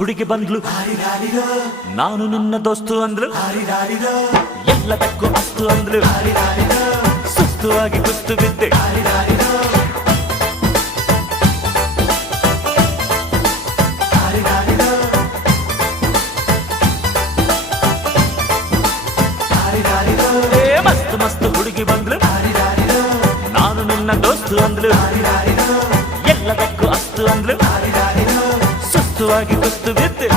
ಹುಡುಗಿ ಬಂದ್ಲು, ನಾನು ನಿನ್ನ ದೋಸ್ತು ಅಂದ್ಲು, ಎಲ್ಲದಕ್ಕೂ ಅಸ್ತು ಅಂದ್ಲು, ಸುಸ್ತುವಾಗಿ ಕುಸ್ತು ಬಿದ್ದೆ. ಮಸ್ತ್ ಮಸ್ತ್ ಹುಡುಗಿ ಬಂದ್ಲು, ನಾನು ನಿನ್ನ ದೋಸ್ತು ಅಂದ್ಲು, ಎಲ್ಲದಕ್ಕೂ ಅಸ್ತು ಅಂದ್ಲು, ಸುಸ್ತುವಾಗಿ ಕುಸ್ತು ಬಿದ್ದೆ.